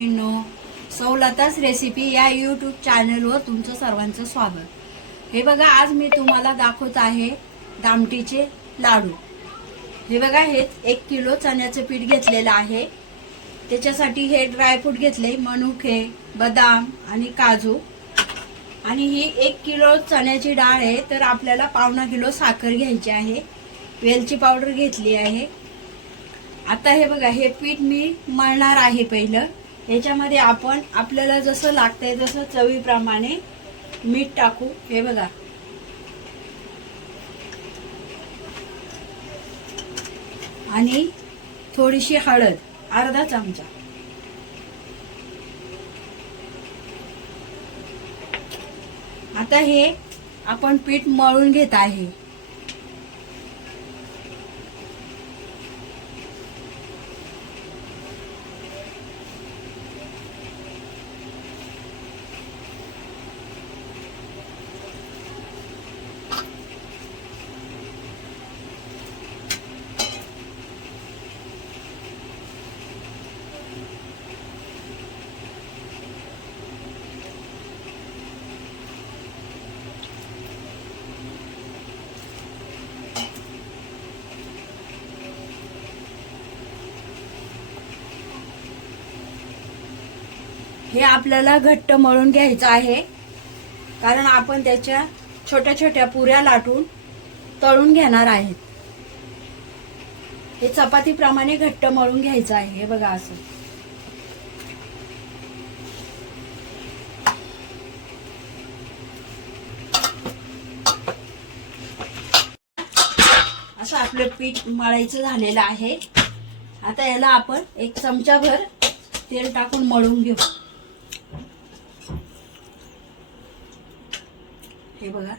No सवलताच recipe या YouTube चॅनलवर तुमचं सर्वांचं स्वागत. हे बघा आज मी तुम्हाला दाखवत आहे दामटीचे लाडू. हे बघा हे एक किलो चण्याचं पीठ घेतलेलं आहे. त्याच्यासाठी हे ड्रायफ्रूट घेतले मनुके बदाम आणि काजू. आणि ही एक किलो चण्याची डाळ आहे तर आपल्याला पावणा किलो साखर घ्यायची आहे. वेलची पावडर घेतली आहे. आता हे बघा हे पीठ मी मळणार आहे पहिलं. याच्यामध्ये आपण आपल्याला जसं लागतंय तसं चवीप्रमाणे मीठ टाकू. हे बघा. आणि थोडीशी हळद अर्धा चमचा. आता हे आपण पीठ मळून घेत आहे. हे आपल्याला घट्ट मळून घ्यायचं आहे. कारण आपण त्याच्या छोट्या छोट्या पुऱ्या लाटून तळून घेणार आहेत. हे चपातीप्रमाणे घट्ट मळून घ्यायचं आहे. हे बघा असं. असं आपलं पीठ मळायचं झालेलं आहे. आता याला आपण एक चमचाभर तेल टाकून मळून घेऊ. हे बघा.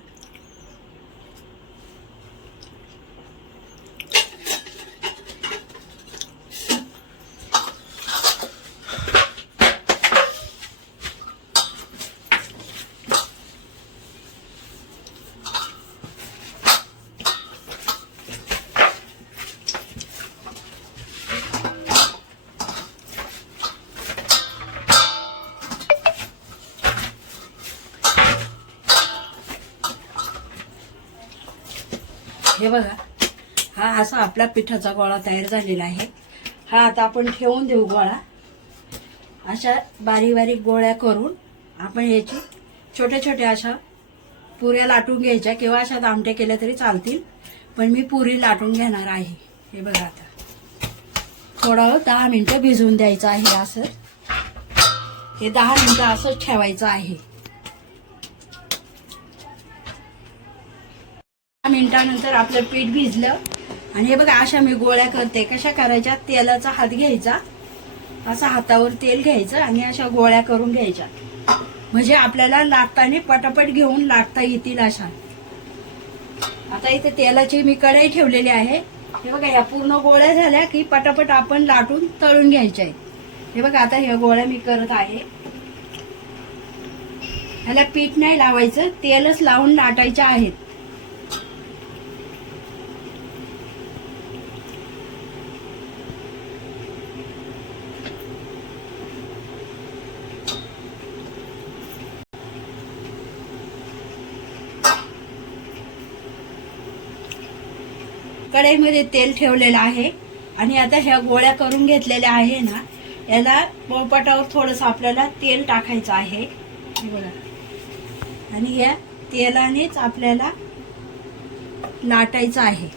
हे बघा. हा असा आपला पिठाचा गोळा तयार झालेला आहे. हा आता आपण ठेवून देऊ गोळा. अशा बारीक बारीक गोळ्या करून आपण याची छोट्या छोट्या अशा पुऱ्या लाटून घ्यायच्या. किंवा अशा दामट्या केल्या तरी चालतील. पण मी पुरी लाटून घेणार आहे. हे बघा आता. थोडं दहा मिनटं भिजवून द्यायचं आहे असं. हे दहा मिनटं असंच ठेवायचं आहे. मिनिटानंतर आपलं पीठ भिजलं. आणि हे बघा अशा मी गोळ्या करते. कशा करायच्या? तेलाचा हात घ्यायचा. असा हातावर तेल घ्यायचं आणि अशा गोळ्या करून घ्यायच्या. म्हणजे आपल्याला लाटताने पटापट घेऊन लाटता येतील अशा. आता इथे तेलाची मी कढाई ठेवलेली आहे. हे बघा या पूर्ण गोळ्या झाल्या की पटापट आपण लाटून तळून घ्यायच्या आहेत. हे बघा आता ह्या गोळ्या मी करत आहे. ह्याला पीठ नाही लावायचं तेलच लावून लाटायच्या आहेत. कढईमध्ये तेल ठेवलेलं आहे. आणि आता ह्या गोळ्या करून घेतलेल्या आहे ना याला पोळपाटावर थोडस आपल्याला तेल टाकायचं आहे. बघा. आणि या तेलानेच आपल्याला लाटायचं आहे.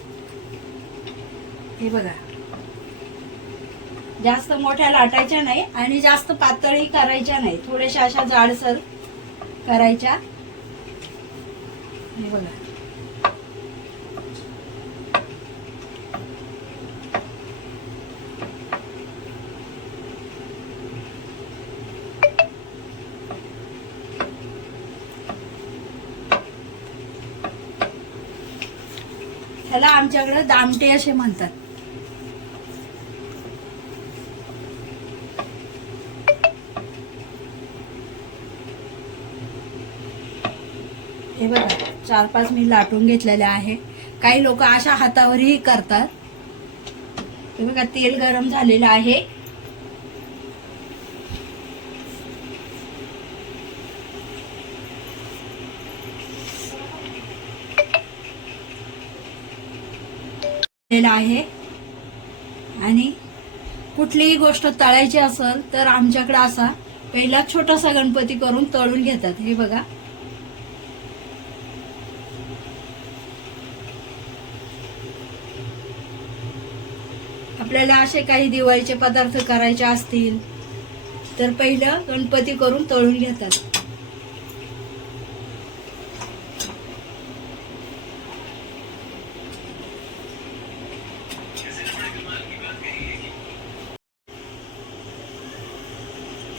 हे बघा. जास्त मोठ्या लाटायच्या नाही आणि जास्त पातळी करायच्या नाही. थोड्याशा अशा जाडसर करायच्या. हे बघा. ह्याला आमच्याकडे दामटे असे म्हणतात. हे बघा चार पाच मी लाटून घेतलेले आहे. काही लोक अशा हातावरही करतात. हे बघा तेल गरम झालेलं आहे. आहे. आणि कुठलीही गोष्ट तळायची असेल तर आमच्याकडे असा पहिला छोटासा गणपती करून तळून घेतात. हे बघा. आपल्याला असे काही दिवाळीचे पदार्थ करायचे असतील तर पहिलं गणपती करून तळून घेतात.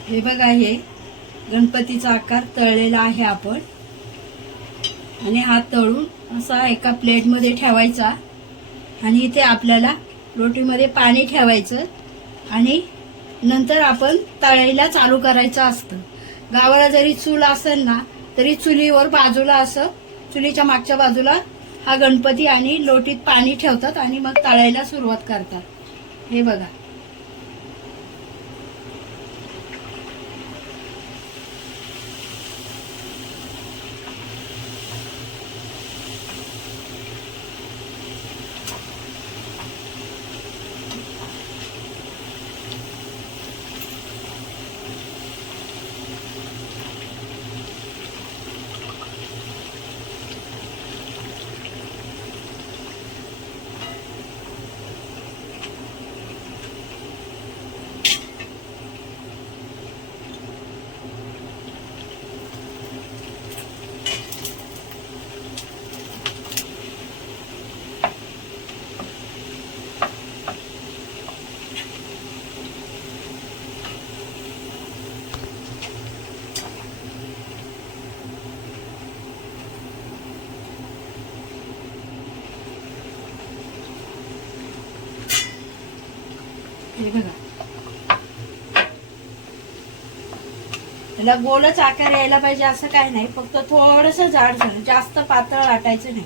हे बघा हे गणपतीचा आकार तळलेला आहे आपण. आणि हा तळून असा एका प्लेटमध्ये ठेवायचा. आणि इथे आपल्याला रोटीमध्ये पाणी ठेवायचं. आणि नंतर आपण तळायला चालू करायचं असतं. गावाला जरी चूल असेल ना तरी चुलीवर बाजूला असं चुलीच्या मागच्या बाजूला हा गणपती आणि लोटीत पाणी ठेवतात आणि मग तळायला सुरुवात करतात. हे बघा. हे बघा. त्याला गोलच आकार यायला पाहिजे असं काय नाही फक्त थोडस जाड झालं. जास्त पातळ वाटायचं नाही.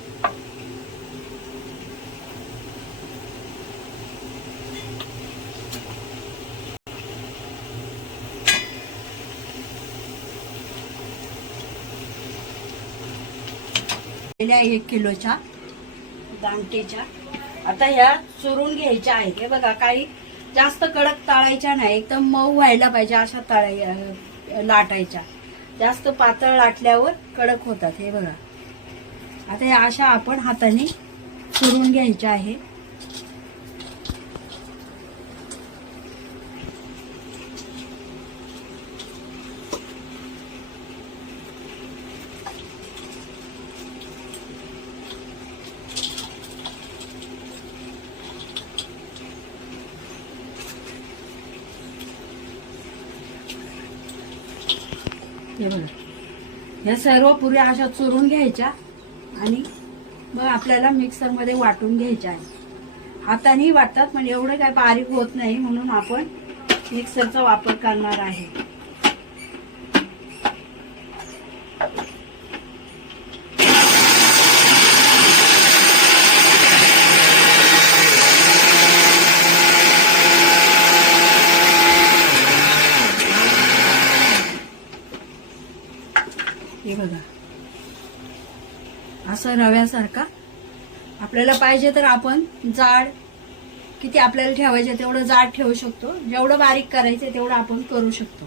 एक किलोच्या दांटेच्या आता ह्या चुरून घ्यायच्या आहेत. हे बघा काही जास्त कडक तळायच्या नाही एकदम मऊ व्हायला पाहिजे अशा ताळाय लाटायच्या. जास्त पातळ लाटल्यावर कडक होतात हे बघा. आता ह्या अशा आपण हाताने चुरून घ्यायच्या आहे. हे बघा. ह्या सर्व पुऱ्या अशा चुरून घ्यायच्या आणि मग आपल्याला मिक्सरमध्ये वाटून घ्यायच्या आहे हातानेही वाटतात पण एवढं काय बारीक होत नाही म्हणून आपण मिक्सरचा वापर करणार आहे हे बघा असा रव्यासारखा. आपल्याला पाहिजे तर आपण जाड किती आपल्याला ठेवायचे तेवढं जाड ठेवू शकतो. जेवढं बारीक करायचं तेवढं आपण करू शकतो.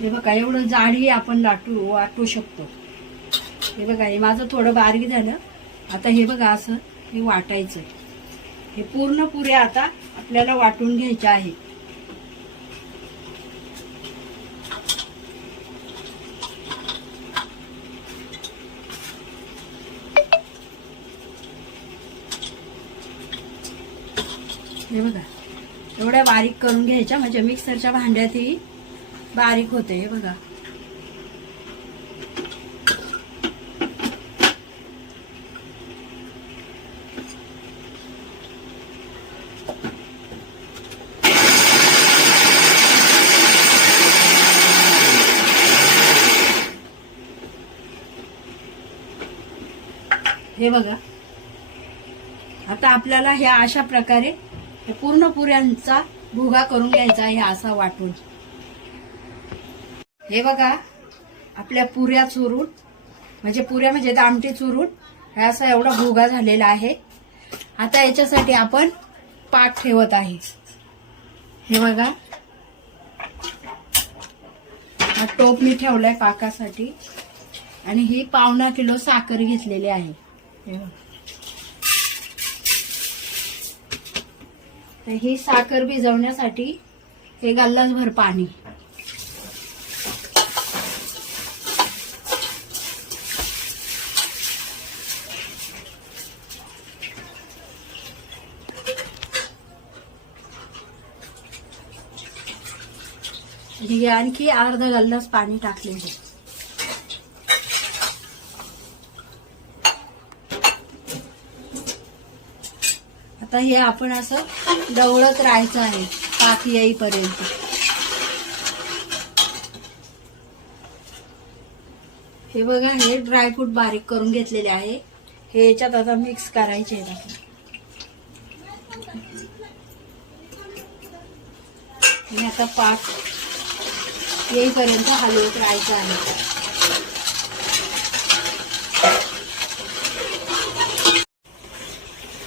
हे बघा एवढं जाडही आपण लाटू वाटू शकतो. हे बघा हे माझं थोडं बारीक झालं. आता हे बघा असं हे वाटायचं. हे पूर्ण पुऱ्या आता आपल्याला वाटून घ्यायच्या आहे हे बघा एवढ्या बारीक करून घ्यायच्या. म्हणजे मिक्सरच्या भांड्यातही बारीक होते हे बघा. हे बघा. आता आपल्याला ह्या अशा प्रकारे पूर्ण पुऱ्यांचा भुगा करून घ्यायचा आहे असा वाटून. हे बघा आपल्या पुऱ्या चुरून म्हणजे पुऱ्या म्हणजे दामटी चुरून हे असा एवढा भुगा झालेला आहे. आता याच्यासाठी आपण पाक ठेवत आहे. हे बघा. हा टोप मी ठेवलाय पाकासाठी. आणि ही पावणा किलो साखर घेतलेली आहे. तर ही साखर भिजवण्यासाठी हे गल्लासभर पाणी. आणखी अर्धा गल्लास पाणी टाकलेलं आता हे आपण असं डवळत राहायचं आहे पाक येईपर्यंत. हे बघा हे ड्रायफ्रूट बारीक करून घेतलेले आहे. हे याच्यात आता मिक्स करायचे आपण. आणि आता पाक येईपर्यंत हलवत राहायचं आहे.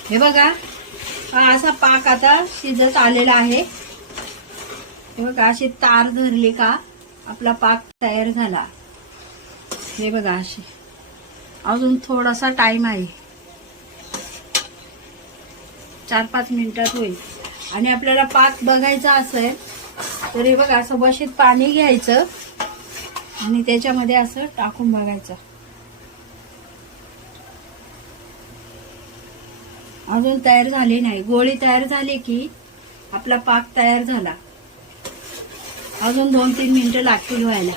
हे बघा असा पाक आता शिजत आलेला आहे. हे बघा अशी तार धरली का आपला पाक तयार झाला. हे बघा अशी. अजून थोडासा टाइम आहे. चार पाच मिनिटात होईल. आणि आपल्याला पाक बघायचा असेल तर हे बघा असं बशीत पाणी घ्यायचं आणि त्याच्यामध्ये असं टाकून बघायचं. अजून तयार झाली नाही. गोळी तयार झाली की आपला पाक तयार झाला. अजून दोन तीन मिनिटं लागतील व्हायला.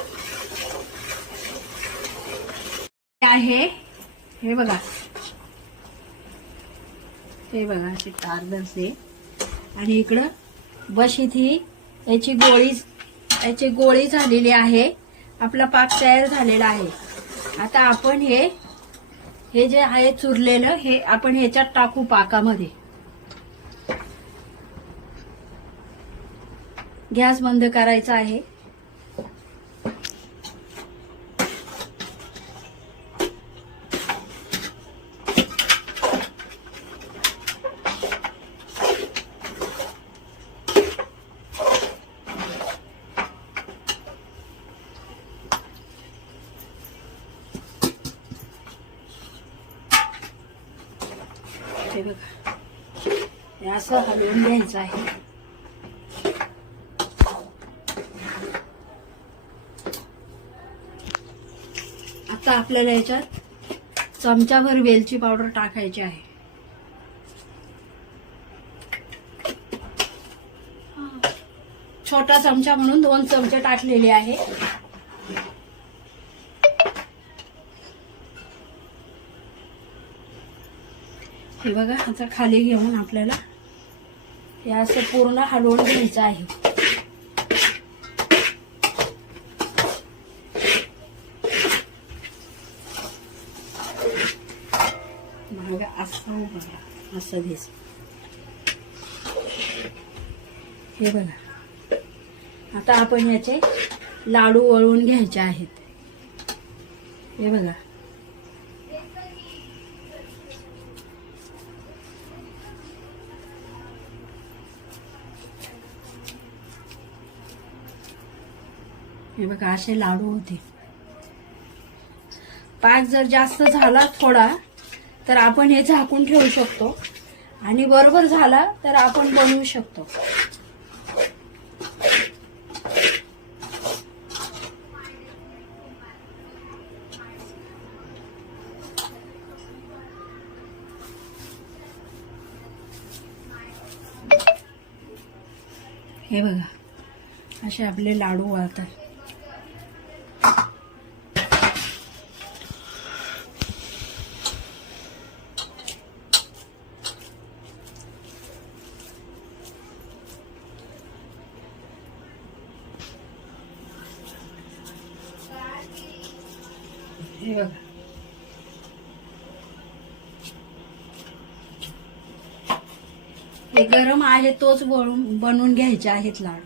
हे आहे हे बघा. हे बघा अशी तार धरते. आणि इकडं बशीत ही याची गोळी याची गोळी झालेली आहे. आपला पाक तयार झालेला आहे. आता आपण हे हे जे आहे चुरलेलं हे आपण ह्याच्यात टाकू पाकामध्ये. गॅस बंद करायचा आहे. हे बघा. हे असं हलवून घ्यायचं आहे. आता आपल्याला याच्यात चमचाभर वेलची पावडर टाकायची आहे. छोटा चमचा म्हणून दोन चमचे टाकलेले आहे. हे बघा आता खाली घेऊन आपल्याला हे असं पूर्ण हलवून घ्यायचं आहे. मग असं बघा असं घ्यायचं हे बघा. आता आपण याचे लाडू वळवून घ्यायचे आहेत. हे बघा. हे बघा असे लाडू होते. पाक जर जास्त झाला थोडा तर आपण हे झाकून ठेवू शकतो. आणि बरोबर झाला तर आपण बनवू शकतो. हे बघा असे आपले लाडू वळतात हे बघा हे गरम आहे तोच वळून बनवून घ्यायचे आहेत लाडू.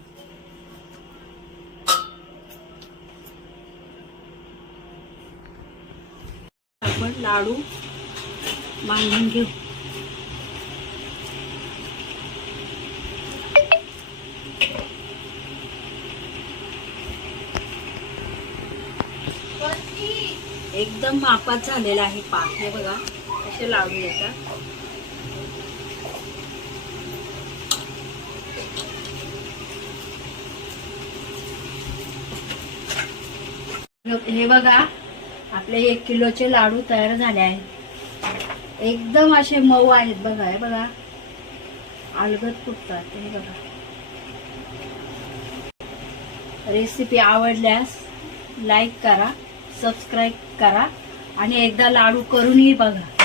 आपण लाडू बांधून घेऊ. एकदम मापात झालेला आहे पाक. हे बघा असे लाडू येतात. हे बघा आपले एक किलोचे लाडू तयार झाले आहेत. एकदम असे मऊ आहेत बघा हे बघा. अलगद फुटतात हे बघा. रेसिपी आवडल्यास लाईक करा सबस्क्राईब करा आणि एकदा लाडू करूनही बघा.